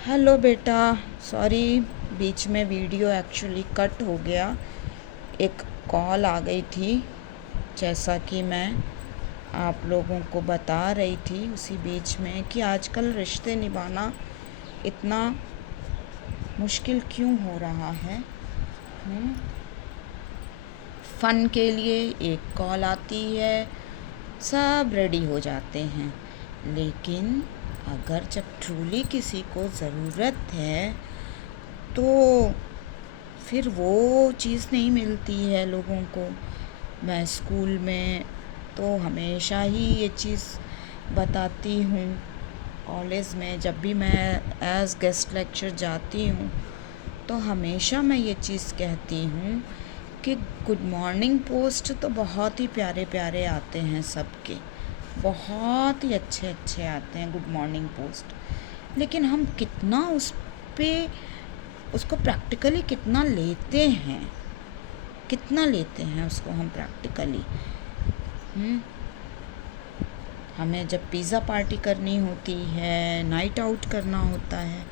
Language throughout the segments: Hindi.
हेलो बेटा। सॉरी, बीच में वीडियो एक्चुअली कट हो गया। एक कॉल आ गई थी, जैसा कि मैं आप लोगों को बता रही थी उसी बीच में कि आजकल रिश्ते निभाना इतना मुश्किल क्यों हो रहा है। फ़न के लिए एक कॉल आती है, सब रेडी हो जाते हैं, लेकिन अगर जब ट्रूली किसी को ज़रूरत है तो फिर वो चीज़ नहीं मिलती है लोगों को। मैं स्कूल में तो हमेशा ही ये चीज़ बताती हूँ, कॉलेज में जब भी मैं एज़ गेस्ट लेक्चर जाती हूँ तो हमेशा मैं ये चीज़ कहती हूँ कि गुड मॉर्निंग पोस्ट तो बहुत ही प्यारे प्यारे आते हैं सबके, बहुत ही अच्छे अच्छे आते हैं गुड मॉर्निंग पोस्ट, लेकिन हम कितना उस पे उसको प्रैक्टिकली कितना लेते हैं, कितना लेते हैं उसको हम प्रैक्टिकली। हमें जब पिज़्ज़ा पार्टी करनी होती है, नाइट आउट करना होता है,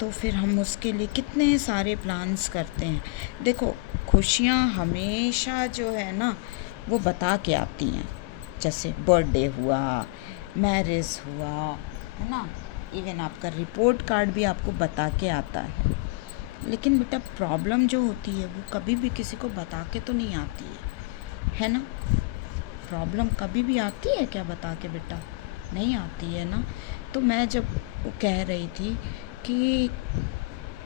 तो फिर हम उसके लिए कितने सारे प्लान्स करते हैं। देखो, खुशियाँ हमेशा जो है ना वो बता के आती हैं, जैसे बर्थडे हुआ, मैरिज हुआ, है ना, इवन आपका रिपोर्ट कार्ड भी आपको बता के आता है। लेकिन बेटा प्रॉब्लम जो होती है वो कभी भी किसी को बता के तो नहीं आती है ना। प्रॉब्लम कभी भी आती है क्या बता के बेटा? नहीं आती है ना। तो मैं जब वो कह रही थी कि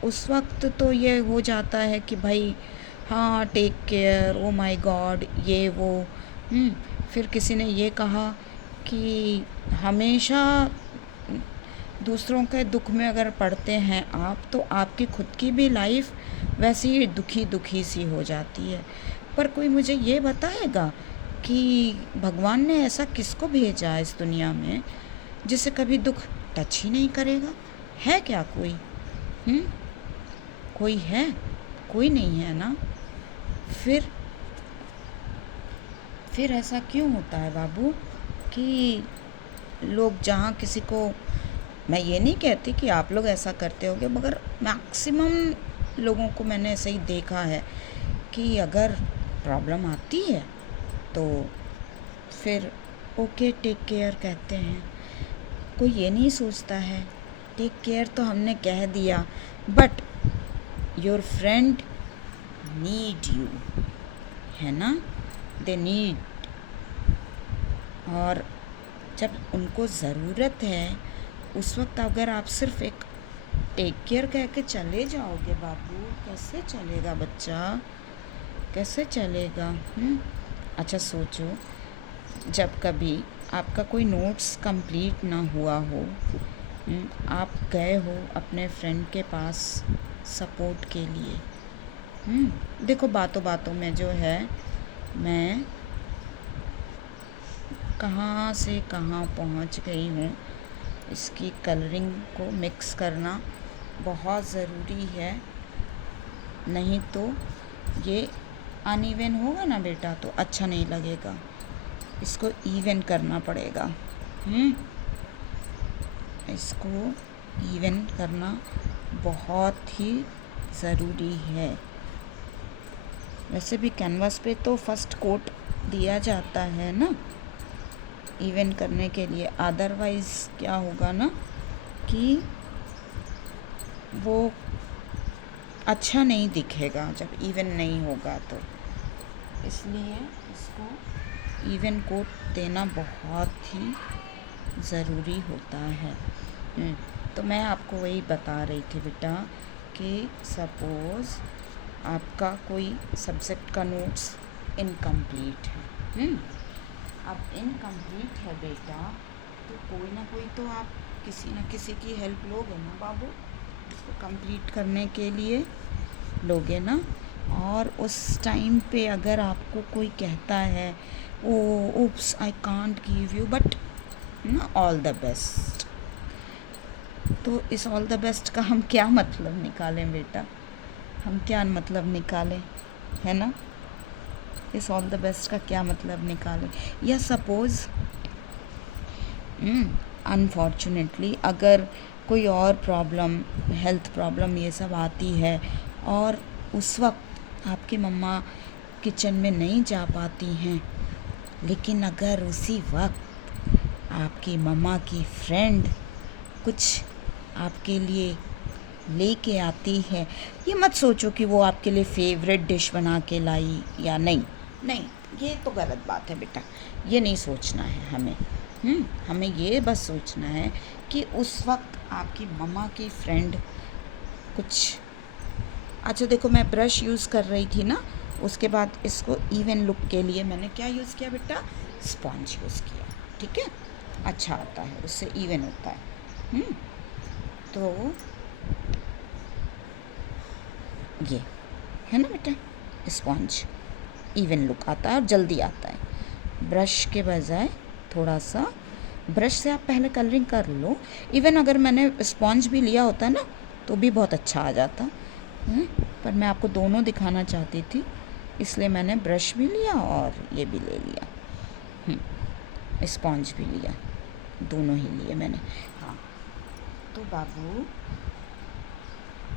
उस वक्त तो ये हो जाता है कि भाई हाँ take care, oh my God, ये वो। फिर किसी ने ये कहा कि हमेशा दूसरों के दुख में अगर पड़ते हैं आप, तो आपकी खुद की भी लाइफ वैसे ही दुखी दुखी सी हो जाती है। पर कोई मुझे ये बताएगा कि भगवान ने ऐसा किसको भेजा इस दुनिया में जिसे कभी दुख टच ही नहीं करेगा? है क्या कोई? कोई है? कोई नहीं है ना। फिर ऐसा क्यों होता है बाबू कि लोग जहाँ किसी को, मैं ये नहीं कहती कि आप लोग ऐसा करते होगे, मगर मैक्सिमम लोगों को मैंने ऐसे ही देखा है कि अगर प्रॉब्लम आती है तो फिर ओके टेक केयर कहते हैं। कोई ये नहीं सोचता है टेक केयर तो हमने कह दिया, but your friend need you, है ना, दे नीड। और जब उनको ज़रूरत है उस वक्त अगर आप सिर्फ एक टेक केयर कह के चले जाओगे बाबू, कैसे चलेगा बच्चा, कैसे चलेगा? अच्छा सोचो, जब कभी आपका कोई नोट्स कंप्लीट ना हुआ हो, आप गए हो अपने फ्रेंड के पास सपोर्ट के लिए। देखो बातों बातों में जो है मैं कहाँ से कहाँ पहुँच गई हूँ, इसकी कलरिंग को मिक्स करना बहुत ज़रूरी है, नहीं तो ये अनइवन होगा ना बेटा तो अच्छा नहीं लगेगा। इसको इवन करना पड़ेगा। इसको इवन करना बहुत ही ज़रूरी है। वैसे भी कैनवास पे तो फर्स्ट कोट दिया जाता है ना इवन करने के लिए, अदरवाइज़ क्या होगा ना कि वो अच्छा नहीं दिखेगा जब इवन नहीं होगा। तो इसलिए इसको इवन कोट देना बहुत ही ज़रूरी होता है। तो मैं आपको वही बता रही थी बेटा कि सपोज़ आपका कोई सब्जेक्ट का नोट्स इनकम्प्लीट है, अब इनकम्प्लीट है बेटा, तो कोई ना कोई तो आप किसी न किसी की हेल्प लोगे ना बाबू, इसको कंप्लीट करने के लिए लोगे ना। और उस टाइम पे अगर आपको कोई कहता है oh oops I can't give you but ना ऑल द बेस्ट, तो इस ऑल द बेस्ट का हम क्या मतलब निकालें बेटा? हम क्या मतलब निकालें, है ना? इस ऑल द बेस्ट का क्या मतलब निकालें? या सपोज़ अनफॉर्चुनेटली अगर कोई और प्रॉब्लम, हेल्थ प्रॉब्लम ये सब आती है और उस वक्त आपकी मम्मा किचन में नहीं जा पाती हैं, लेकिन अगर उसी वक्त आपकी मम्मा की फ्रेंड कुछ आपके लिए लेके आती है, ये मत सोचो कि वो आपके लिए फेवरेट डिश बना के लाई या नहीं, नहीं, ये तो गलत बात है बेटा, ये नहीं सोचना है हमें। हमें ये बस सोचना है कि उस वक्त आपकी मम्मा की फ्रेंड कुछ, अच्छा देखो मैं ब्रश यूज़ कर रही थी ना, उसके बाद इसको इवन लुक के लिए मैंने क्या यूज़ किया बेटा, स्पॉन्ज यूज़ किया, ठीक है, अच्छा आता है, उससे इवन होता है। तो ये है ना बेटा, स्पॉन्ज इवन लुक आता है और जल्दी आता है। ब्रश के बजाय थोड़ा सा ब्रश से आप पहले कलरिंग कर लो, इवन अगर मैंने स्पॉन्ज भी लिया होता ना तो भी बहुत अच्छा आ जाता, पर मैं आपको दोनों दिखाना चाहती थी, इसलिए मैंने ब्रश भी लिया और ये भी ले लिया, स्पॉन्ज भी लिया, दोनों ही लिए मैंने। हाँ, तो बाबू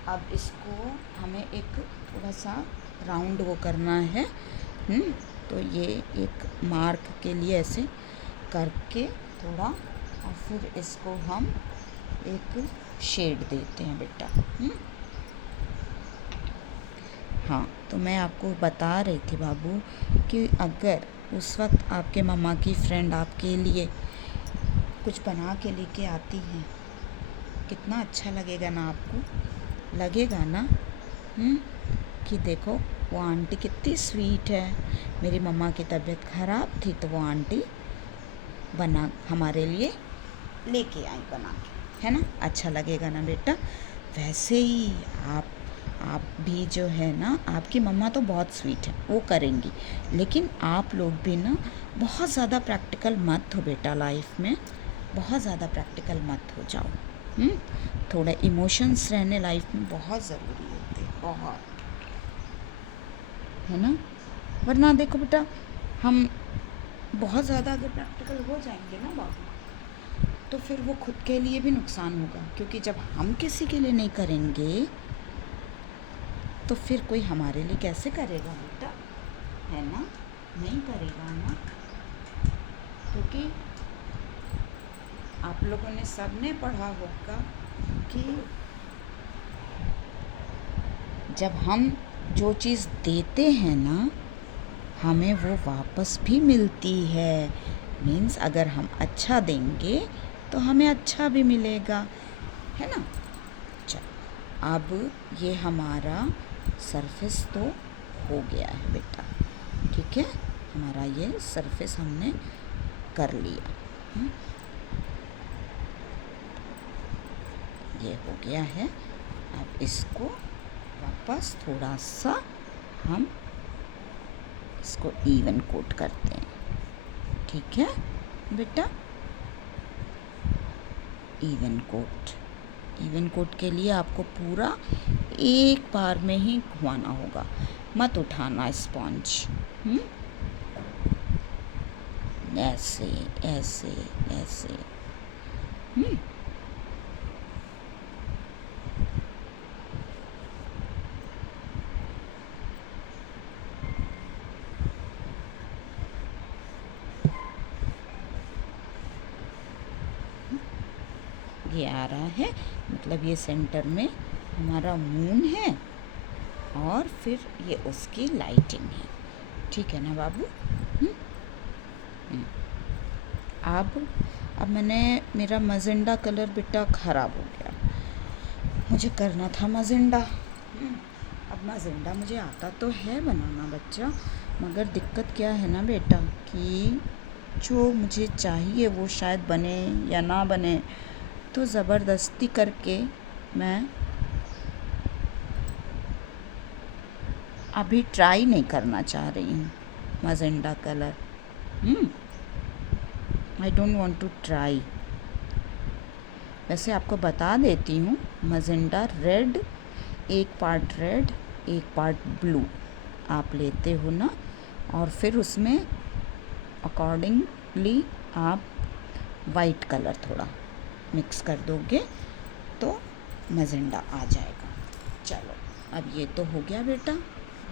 अब इसको हमें एक थोड़ा सा राउंड वो करना है, तो ये एक मार्क के लिए ऐसे करके थोड़ा, और फिर इसको हम एक शेड देते हैं बेटा। हाँ, तो मैं आपको बता रही थी बाबू कि अगर उस वक्त आपके मम्मा की फ्रेंड आपके लिए कुछ बना के लेके आती हैं, कितना अच्छा लगेगा ना आपको, लगेगा ना कि देखो वो आंटी कितनी स्वीट है, मेरी मम्मा की तबीयत ख़राब थी तो वो आंटी बना हमारे लिए लेके आई बना के, है ना, अच्छा लगेगा ना बेटा। वैसे ही आप भी जो है ना, आपकी मम्मा तो बहुत स्वीट है, वो करेंगी, लेकिन आप लोग भी ना बहुत ज़्यादा प्रैक्टिकल मत हो बेटा, लाइफ में बहुत ज़्यादा प्रैक्टिकल मत हो जाओ। थोड़े इमोशंस रहने लाइफ में बहुत ज़रूरी होते हैं, बहुत, है ना, वरना देखो बेटा हम बहुत ज़्यादा अगर प्रैक्टिकल हो जाएंगे ना बाबू, तो फिर वो खुद के लिए भी नुकसान होगा, क्योंकि जब हम किसी के लिए नहीं करेंगे तो फिर कोई हमारे लिए कैसे करेगा बेटा, है ना, नहीं करेगा ना, क्योंकि आप लोगों ने सबने पढ़ा होगा कि जब हम जो चीज़ देते हैं ना, हमें वो वापस भी मिलती है, मीन्स अगर हम अच्छा देंगे तो हमें अच्छा भी मिलेगा, है ना। चलो अब ये हमारा सरफेस तो हो गया है बेटा, ठीक है, हमारा ये सरफेस हमने कर लिया, ये हो गया है। अब इसको वापस थोड़ा सा हम इसको इवन कोट करते हैं, ठीक है बेटा, इवन कोट के लिए आपको पूरा एक बार में ही घुमाना होगा, मत उठाना स्पॉन्ज, ऐसे ऐसे ऐसे, ये आ रहा है, मतलब ये सेंटर में हमारा मून है और फिर ये उसकी लाइटिंग है, ठीक है ना बाबू। अब मैंने मेरा मजेंडा कलर बेटा ख़राब हो गया, मुझे करना था मजेंडा, अब मजेंडा मुझे आता तो है बनाना बच्चा, मगर दिक्कत क्या है ना बेटा कि जो मुझे चाहिए वो शायद बने या ना बने, तो ज़बरदस्ती करके मैं अभी ट्राई नहीं करना चाह रही हूँ magenta colour, I don't want to try. वैसे आपको बता देती हूँ, मजेंडा रेड, एक पार्ट रेड एक पार्ट ब्लू आप लेते हो ना, और फिर उसमें अकॉर्डिंगली आप वाइट कलर थोड़ा मिक्स कर दोगे तो मजेंडा आ जाएगा। चलो अब ये तो हो गया बेटा,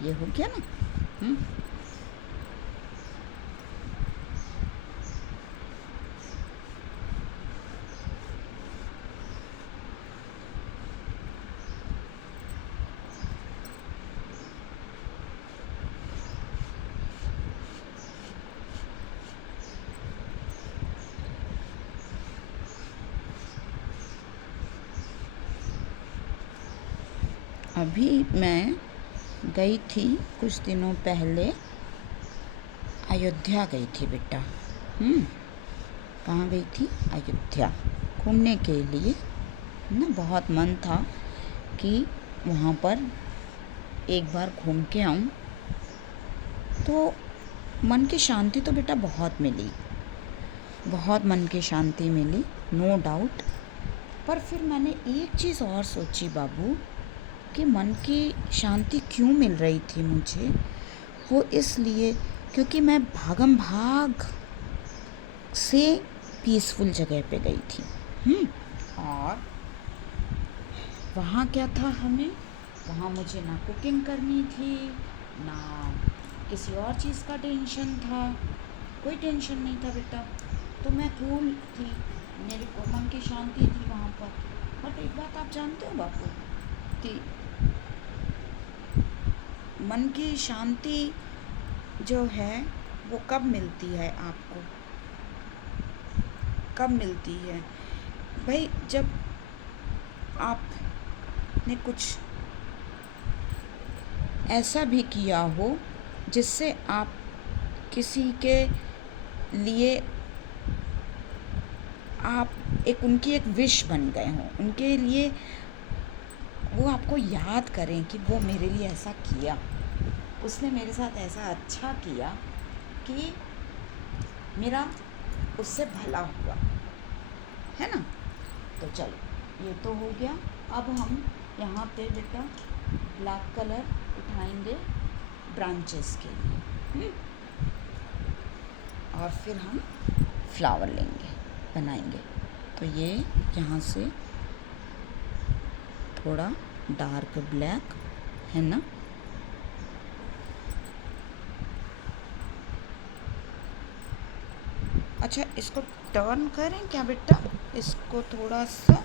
ये हो गया ना। अभी मैं गई थी कुछ दिनों पहले, अयोध्या गई थी बेटा। कहाँ गई थी? अयोध्या घूमने के लिए ना। बहुत मन था कि वहाँ पर एक बार घूम के आऊँ। तो मन की शांति तो बेटा बहुत मिली, बहुत मन की शांति मिली, नो डाउट। पर फिर मैंने एक चीज़ और सोची बाबू, कि मन की शांति क्यों मिल रही थी मुझे। वो इसलिए क्योंकि मैं भागम भाग से पीसफुल जगह पे गई थी। और वहाँ क्या था, वहाँ मुझे ना कुकिंग करनी थी, ना किसी और चीज़ का टेंशन था, कोई टेंशन नहीं था बेटा। तो मैं कूल थी, मेरे को मन की शांति थी वहाँ पर। बट एक बात आप जानते हो बापू, कि मन की शांति जो है वो कब मिलती है आपको? कब मिलती है भाई? जब आपने कुछ ऐसा भी किया हो जिससे आप किसी के लिए आप उनकी एक विश बन गए हों, उनके लिए वो आपको याद करें कि वो मेरे लिए ऐसा किया, उसने मेरे साथ ऐसा अच्छा किया कि मेरा उससे भला हुआ, है ना। तो चलो ये तो हो गया। अब हम यहाँ पे बेटा ब्लैक कलर उठाएंगे ब्रांचेस के लिए, और फिर हम फ्लावर लेंगे, बनाएंगे। तो ये यहाँ से थोड़ा डार्क ब्लैक है ना। अच्छा, इसको टर्न करें क्या बेटा? इसको थोड़ा सा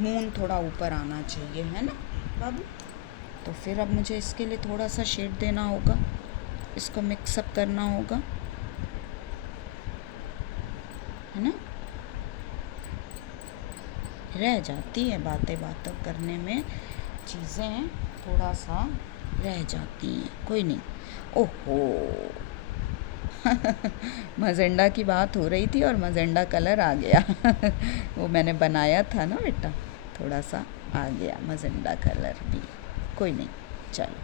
मून थोड़ा ऊपर आना चाहिए, है ना बाबू। तो फिर अब मुझे इसके लिए थोड़ा सा शेड देना होगा, इसको मिक्सअप करना होगा, है ना। रह जाती है बातें बातों करने में, चीज़ें थोड़ा सा रह जाती हैं, कोई नहीं। ओहो मजेंडा की बात हो रही थी और मजेंडा कलर आ गया वो मैंने बनाया था ना बेटा, थोड़ा सा आ गया मजेंडा कलर भी, कोई नहीं। चलो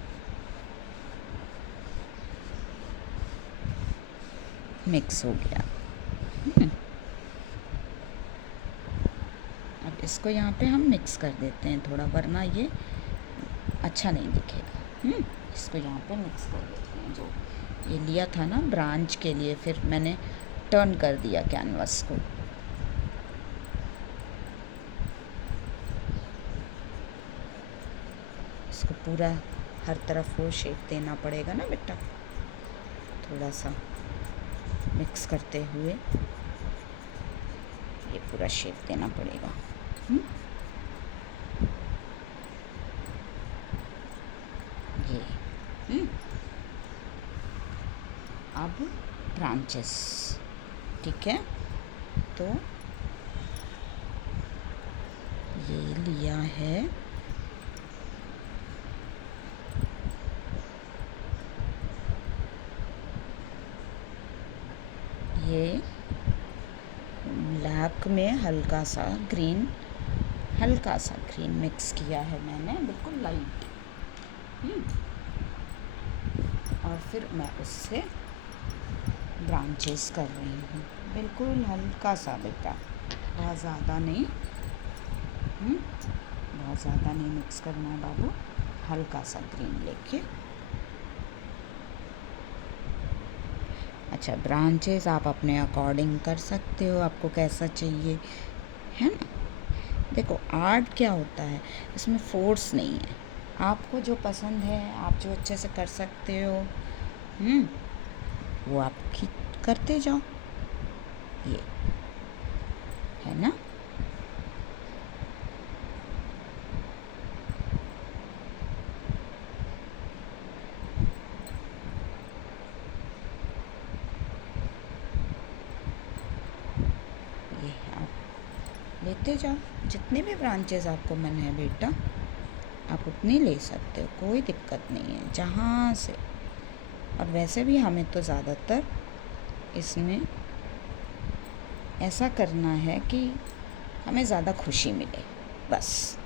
मिक्स हो गया। अब इसको यहाँ पे हम मिक्स कर देते हैं थोड़ा, वरना ये अच्छा नहीं दिखेगा। इसको यहाँ पे मिक्स कर देते हैं। जो ये लिया था ना ब्रांच के लिए, फिर मैंने टर्न कर दिया कैनवस को। इसको पूरा हर तरफ वो शेप देना पड़ेगा ना बेटा, थोड़ा सा मिक्स करते हुए ये पूरा शेप देना पड़ेगा। ये अब ब्रांचेस, ठीक है। तो ये लिया है, ये ब्लैक में हल्का सा ग्रीन मिक्स किया है मैंने, बिल्कुल लाइट। और फिर मैं उससे ब्रांचेस कर रही हूँ, बिल्कुल हल्का सा बेटा, बहुत ज़्यादा नहीं। बहुत ज़्यादा नहीं मिक्स करना है बाबू, हल्का सा ग्रीन लेके। अच्छा, ब्रांचेस आप अपने अकॉर्डिंग कर सकते हो, आपको कैसा चाहिए, है ना। देखो आर्ट क्या होता है, इसमें फोर्स नहीं है। आपको जो पसंद है, आप जो अच्छे से कर सकते हो, वो आप करते जाओ, ये है ना। ये आप लेते जाओ, जितने भी ब्रांचेस आपको मन है बेटा, आप उतनी ले सकते हो, कोई दिक्कत नहीं है जहाँ से। और वैसे भी हमें तो ज़्यादातर इसमें ऐसा करना है कि हमें ज़्यादा खुशी मिले, बस।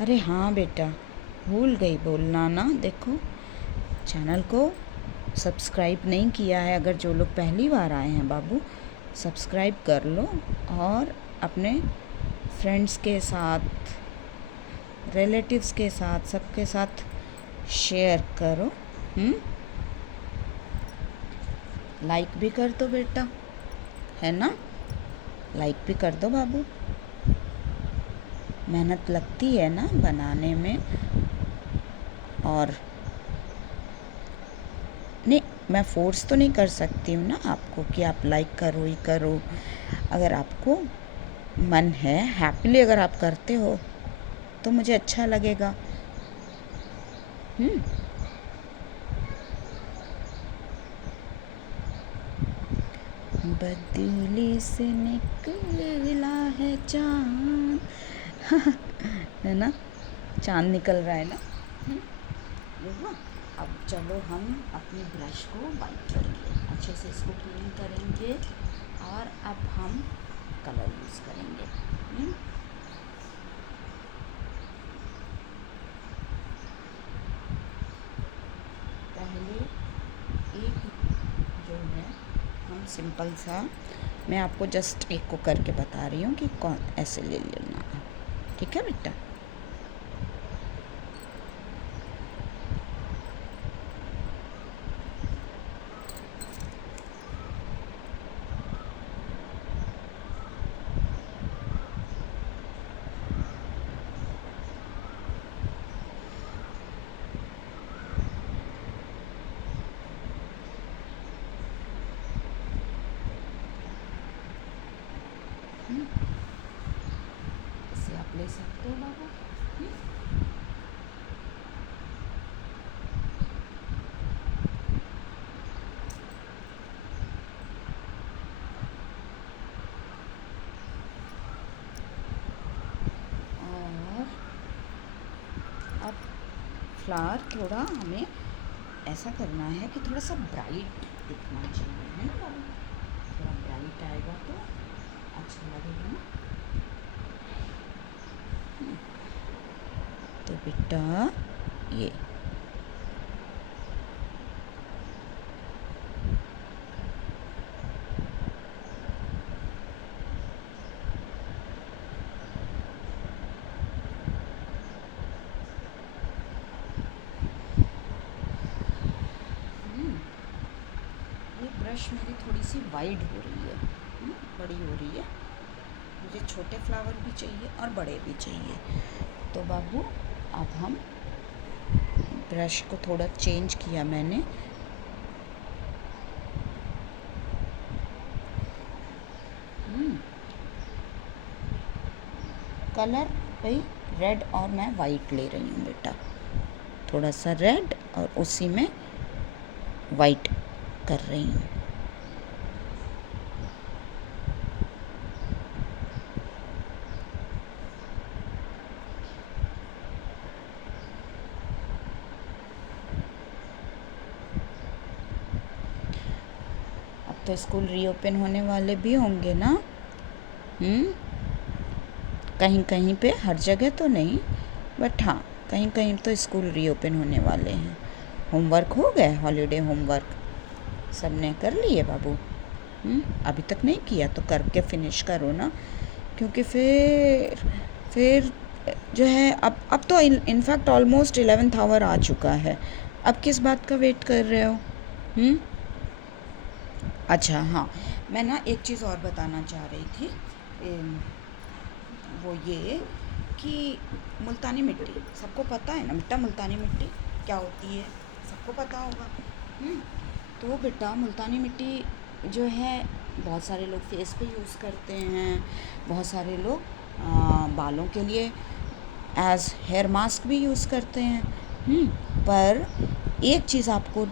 अरे हाँ बेटा, भूल गई बोलना ना, देखो चैनल को सब्सक्राइब नहीं किया है, अगर जो लोग पहली बार आए हैं बाबू, सब्सक्राइब कर लो और अपने फ्रेंड्स के साथ, रिलेटिव्स के साथ, सबके साथ शेयर करो। लाइक भी कर दो बेटा, है ना, लाइक भी कर दो बाबू। मेहनत लगती है ना बनाने में, और नहीं, मैं फ़ोर्स तो नहीं कर सकती हूँ ना आपको कि आप लाइक करो ही करो। अगर आपको मन है, हैप्पीली अगर आप करते हो तो मुझे अच्छा लगेगा। बदली से निकला है चाँद है ना, चाँद निकल रहा है ना। देखो अब चलो हम अपनी ब्रश को वाइट करेंगे, अच्छे से इसको क्लीन करेंगे, और अब हम कलर यूज़ करेंगे। पहले एक जो है हम सिंपल सा, मैं आपको जस्ट एक को करके बता रही हूँ कि कौन ऐसे ले लेना है, ठीक है बेटा। इसे आप ले सकते हो बाबू। और अब फ्लावर थोड़ा हमें ऐसा करना है कि थोड़ा सा ब्राइट दिखना चाहिए, है ना बाबू, थोड़ा ब्राइट आएगा तो अच्छा लगेगा ना। तो बेटा ये ब्रश मेरी थोड़ी सी वाइड हो रही है, बड़ी हो रही है, मुझे छोटे फ्लावर भी चाहिए और बड़े भी चाहिए। तो बाबू अब हम ब्रश को थोड़ा चेंज किया मैंने, कलर भाई रेड और मैं वाइट ले रही हूँ बेटा, थोड़ा सा रेड और उसी में वाइट कर रही हूँ। अब तो स्कूल रीओपन होने वाले भी होंगे ना, कहीं कहीं पे, हर जगह तो नहीं, बट हाँ कहीं कहीं तो स्कूल रीओपन होने वाले हैं। होमवर्क हो गए, हॉलीडे होमवर्क सब ने कर लिए बाबू? अभी तक नहीं किया तो करके फिनिश करो ना, क्योंकि फिर जो है अब तो इनफैक्ट ऑलमोस्ट 11th आवर आ चुका है। अब किस बात का वेट कर रहे हो? अच्छा हाँ, मैं ना एक चीज़ और बताना चाह रही थी। वो ये कि मुल्तानी मिट्टी सबको पता है ना बेटा, मुल्तानी मिट्टी क्या होती है, सबको पता होगा। तो बेटा मुल्तानी मिट्टी जो है बहुत सारे लोग फेस पे यूज़ करते हैं, बहुत सारे लोग बालों के लिए एज हेयर मास्क भी यूज़ करते हैं। पर एक चीज़ आपको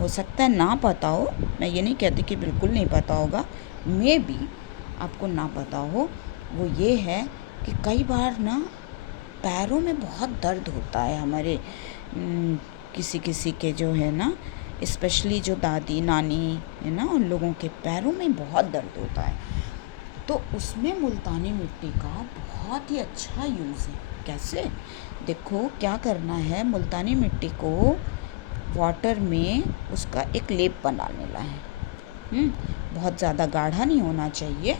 हो सकता है ना पता हो, मैं ये नहीं कहती कि बिल्कुल नहीं पता होगा, मे बी आपको ना पता हो, वो ये है कि कई बार ना पैरों में बहुत दर्द होता है हमारे किसी किसी के जो है ना, स्पेशली जो दादी नानी है ना, उन लोगों के पैरों में बहुत दर्द होता है। तो उसमें मुल्तानी मिट्टी का बहुत ही अच्छा यूज़ है। कैसे? देखो क्या करना है, मुल्तानी मिट्टी को वाटर में उसका एक लेप बना लेना है। बहुत ज़्यादा गाढ़ा नहीं होना चाहिए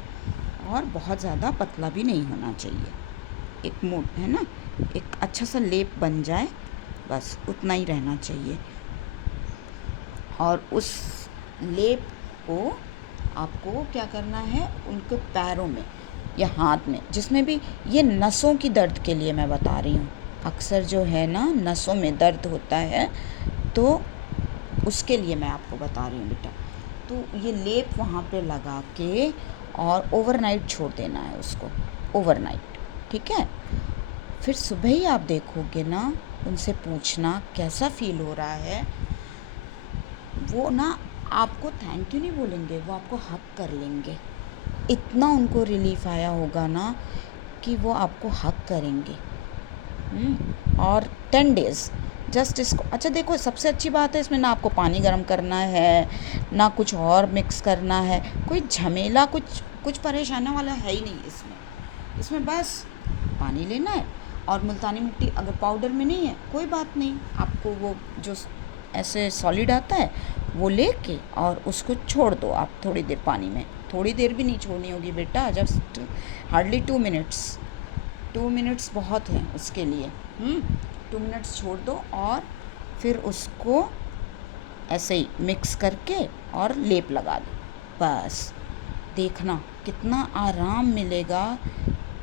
और बहुत ज़्यादा पतला भी नहीं होना चाहिए। एक मोट है ना, एक अच्छा सा लेप बन जाए, बस उतना ही रहना चाहिए। और उस लेप को आपको क्या करना है, उनके पैरों में या हाथ में, जिसमें भी, ये नसों की दर्द के लिए मैं बता रही हूँ। अक्सर जो है ना नसों में दर्द होता है, तो उसके लिए मैं आपको बता रही हूँ बेटा। तो ये लेप वहाँ पे लगा के और ओवरनाइट छोड़ देना है उसको, ओवरनाइट, ठीक है। फिर सुबह ही आप देखोगे ना, उनसे पूछना कैसा फील हो रहा है। वो ना आपको थैंक यू नहीं बोलेंगे, वो आपको हक कर लेंगे। इतना उनको रिलीफ आया होगा ना कि वो आपको हक करेंगे। और 10 डेज़ जस्ट इसको, अच्छा देखो सबसे अच्छी बात है इसमें ना आपको पानी गर्म करना है, ना कुछ और मिक्स करना है, कोई झमेला, कुछ परेशानी वाला है ही नहीं इसमें बस पानी लेना है। और मुल्तानी मिट्टी अगर पाउडर में नहीं है कोई बात नहीं, आपको वो जो ऐसे सॉलिड आता है वो लेके और उसको छोड़ दो आप थोड़ी देर पानी में। थोड़ी देर भी नहीं छोड़नी होगी बेटा, जस्ट हार्डली 2 मिनट्स बहुत हैं उसके लिए। 2 मिनट्स छोड़ दो और फिर उसको ऐसे ही मिक्स करके और लेप लगा दो। बस देखना कितना आराम मिलेगा।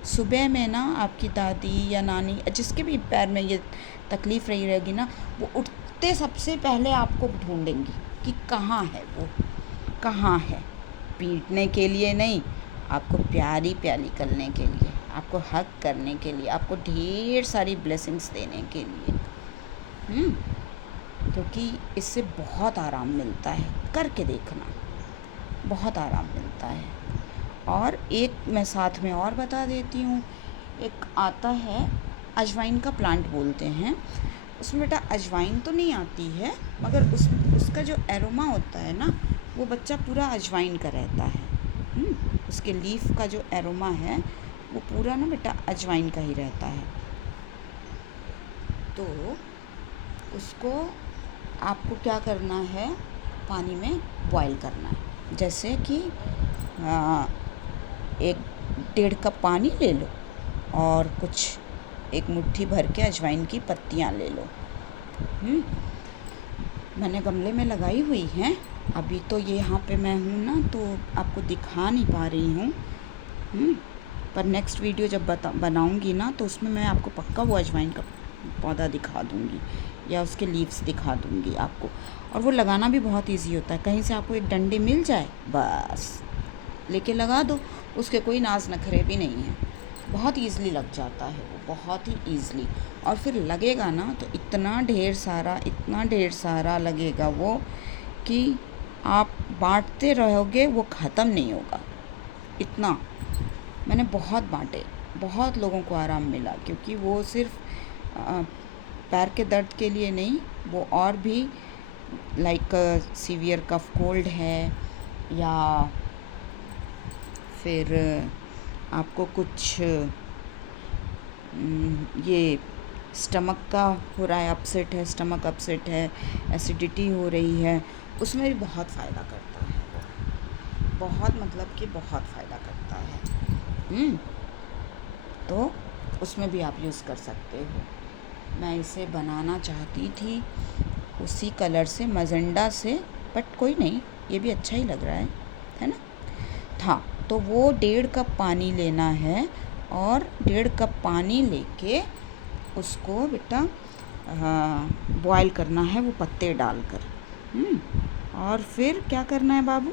सुबह में ना आपकी दादी या नानी, जिसके भी पैर में ये तकलीफ़ रही रहेगी ना, वो उठते सबसे पहले आपको ढूंढेंगी कि कहाँ है वो, कहाँ है। पीटने के लिए नहीं, आपको प्यारी प्यारी करने के लिए, आपको हक करने के लिए, आपको ढेर सारी ब्लेसिंग्स देने के लिए। क्योंकि इससे बहुत आराम मिलता है, करके देखना, बहुत आराम मिलता है। और एक मैं साथ में और बता देती हूँ, एक आता है अजवाइन का प्लांट बोलते हैं, उसमें बेटा अजवाइन तो नहीं आती है, मगर उसका जो एरोमा होता है ना, वो बच्चा पूरा अजवाइन का रहता है। उसके लीफ का जो एरोमा है वो पूरा ना बेटा अजवाइन का ही रहता है। तो उसको आपको क्या करना है, पानी में बॉईल करना है। जैसे कि 1-1.5 कप पानी ले लो और कुछ एक मुट्ठी भर के अजवाइन की पत्तियां ले लो। मैंने गमले में लगाई हुई हैं, अभी तो ये यहाँ पे मैं हूँ ना, तो आपको दिखा नहीं पा रही हूँ। पर नेक्स्ट वीडियो जब बनाऊँगी ना, तो उसमें मैं आपको पक्का वो अजवाइन का पौधा दिखा दूँगी या उसके लीव्स दिखा दूँगी आपको। और वो लगाना भी बहुत इजी होता है, कहीं से आपको एक डंडी मिल जाए बस लेके लगा दो, उसके कोई नाज नखरे भी नहीं है, बहुत ईज़िली लग जाता है वो, बहुत ही ईज़िली। और फिर लगेगा ना तो इतना ढेर सारा लगेगा वो कि आप बांटते रहोगे, वो ख़त्म नहीं होगा। इतना मैंने बहुत बांटे, बहुत लोगों को आराम मिला, क्योंकि वो सिर्फ पैर के दर्द के लिए नहीं, वो और भी लाइक सीवियर कफ कोल्ड है, या फिर आपको कुछ ये स्टमक का हो रहा है, अपसेट है, स्टमक अपसेट है, एसिडिटी हो रही है, उसमें भी बहुत फ़ायदा करता है वो, बहुत मतलब कि बहुत फ़ायदा करता है। तो उसमें भी आप यूज़ कर सकते हो। मैं इसे बनाना चाहती थी उसी कलर से, मजेंडा से, बट कोई नहीं, ये भी अच्छा ही लग रहा है। है ना। हाँ, तो वो 1.5 कप पानी लेना है और 1.5 कप पानी लेके उसको बेटा बॉयल करना है वो पत्ते डालकर। और फिर क्या करना है बाबू,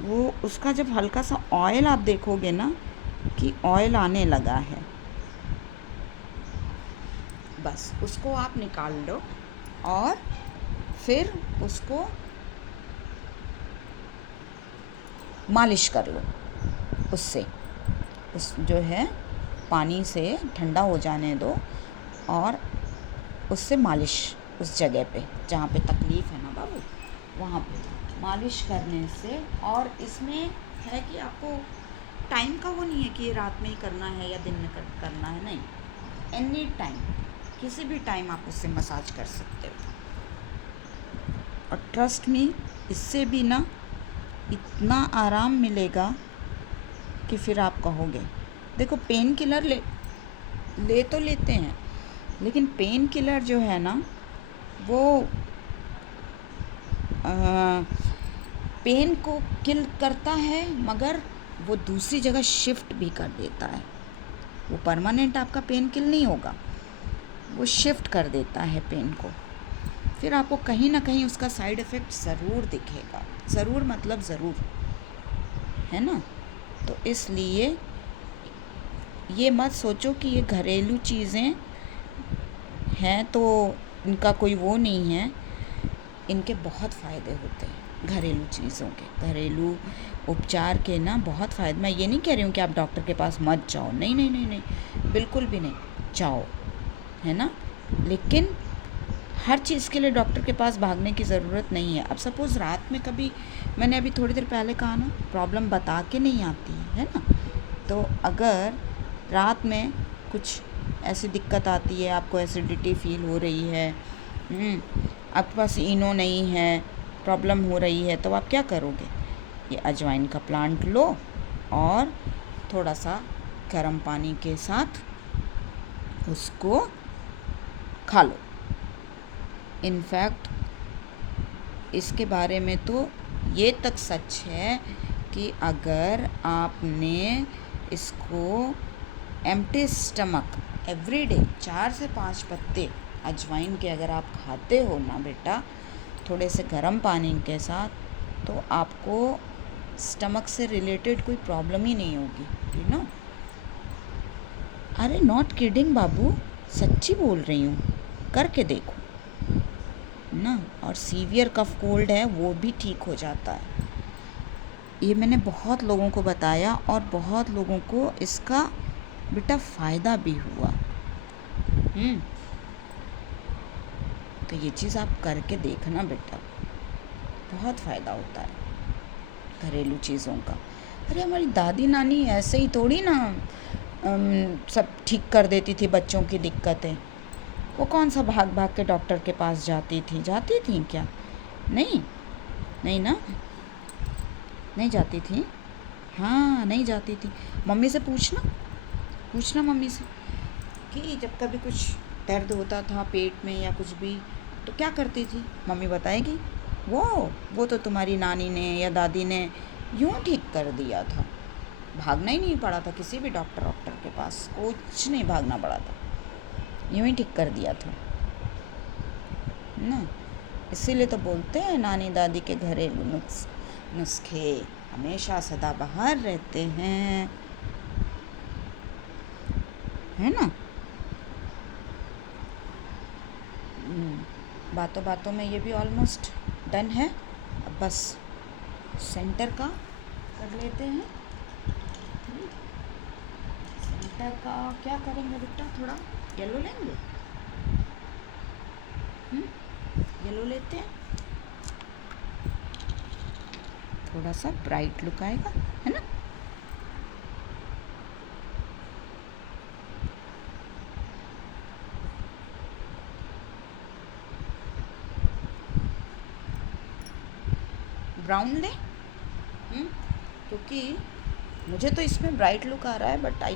वो उसका जब हल्का सा ऑयल आप देखोगे ना कि ऑयल आने लगा है, बस उसको आप निकाल लो और फिर उसको मालिश कर लो उससे, उस जो है पानी से ठंडा हो जाने दो और उससे मालिश उस जगह पे जहाँ पे तकलीफ़ है ना बाबू, वहाँ पे मालिश करने से। और इसमें है कि आपको टाइम का वो नहीं है कि रात में ही करना है या दिन में करना है, नहीं, एनी टाइम, किसी भी टाइम आप उससे मसाज कर सकते हो। और ट्रस्ट मी, इससे भी ना इतना आराम मिलेगा कि फिर आप कहोगे। देखो पेन किलर ले तो लेते हैं, लेकिन पेन किलर जो है ना वो पेन को किल करता है, मगर वो दूसरी जगह शिफ्ट भी कर देता है। वो परमानेंट आपका पेन किल नहीं होगा, वो शिफ्ट कर देता है पेन को। फिर आपको कहीं ना कहीं उसका साइड इफ़ेक्ट ज़रूर दिखेगा, ज़रूर मतलब ज़रूर, है ना। तो इसलिए ये मत सोचो कि ये घरेलू चीज़ें हैं तो इनका कोई वो नहीं है, इनके बहुत फ़ायदे होते हैं। घरेलू चीज़ों के, घरेलू उपचार के ना बहुत फ़ायदे। मैं ये नहीं कह रही हूँ कि आप डॉक्टर के पास मत जाओ, नहीं नहीं नहीं नहीं, बिल्कुल भी नहीं, जाओ, है ना। लेकिन हर चीज़ के लिए डॉक्टर के पास भागने की ज़रूरत नहीं है। अब सपोज़ रात में कभी, मैंने अभी थोड़ी देर पहले कहा ना, प्रॉब्लम बता के नहीं आती है ना। तो अगर रात में कुछ ऐसी दिक्कत आती है, आपको एसिडिटी फील हो रही है, आपके पास इनो नहीं है, प्रॉब्लम हो रही है, तो आप क्या करोगे, ये अजवाइन का प्लांट लो और थोड़ा सा गर्म पानी के साथ उसको खा लो। इनफैक्ट इसके बारे में तो ये तक सच है कि अगर आपने इसको एम्प्टी स्टमक एवरीडे 4 से 5 पत्ते अजवाइन के अगर आप खाते हो ना बेटा, थोड़े से गर्म पानी के साथ, तो आपको स्टमक से रिलेटेड कोई प्रॉब्लम ही नहीं होगी, यू नो। अरे नॉट किडिंग बाबू, सच्ची बोल रही हूँ, करके देखो ना। और सीवियर कफ कोल्ड है वो भी ठीक हो जाता है। ये मैंने बहुत लोगों को बताया और बहुत लोगों को इसका बेटा फ़ायदा भी हुआ। तो ये चीज़ आप करके देखना बेटा, बहुत फ़ायदा होता है घरेलू चीज़ों का। अरे हमारी दादी नानी ऐसे ही थोड़ी ना सब ठीक कर देती थी बच्चों की दिक्कतें। वो कौन सा भाग भाग के डॉक्टर के पास जाती थी क्या? नहीं, नहीं ना, नहीं जाती थी। हाँ, नहीं जाती थी। मम्मी से पूछना मम्मी से कि जब कभी कुछ दर्द होता था पेट में या कुछ भी, तो क्या करती थी, मम्मी बताएगी। वो तो तुम्हारी नानी ने या दादी ने यूँ ठीक कर दिया था, भागना ही नहीं पड़ा था किसी भी डॉक्टर के पास, कुछ नहीं भागना पड़ा था, यूँ ही ठीक कर दिया था ना। इसीलिए तो बोलते हैं नानी दादी के घरेलू नुस्खे हमेशा सदाबहार रहते हैं, है ना। बातों बातों में ये भी ऑलमोस्ट डन है। अब बस सेंटर का कर लेते हैं। सेंटर का क्या करेंगे बेटा, थोड़ा येलो लेंगे, येलो लेते हैं, थोड़ा सा ब्राइट लुक आएगा, है ना। ब्राउन ले, क्योंकि मुझे तो इसमें ब्राइट लुक आ रहा है, बट आई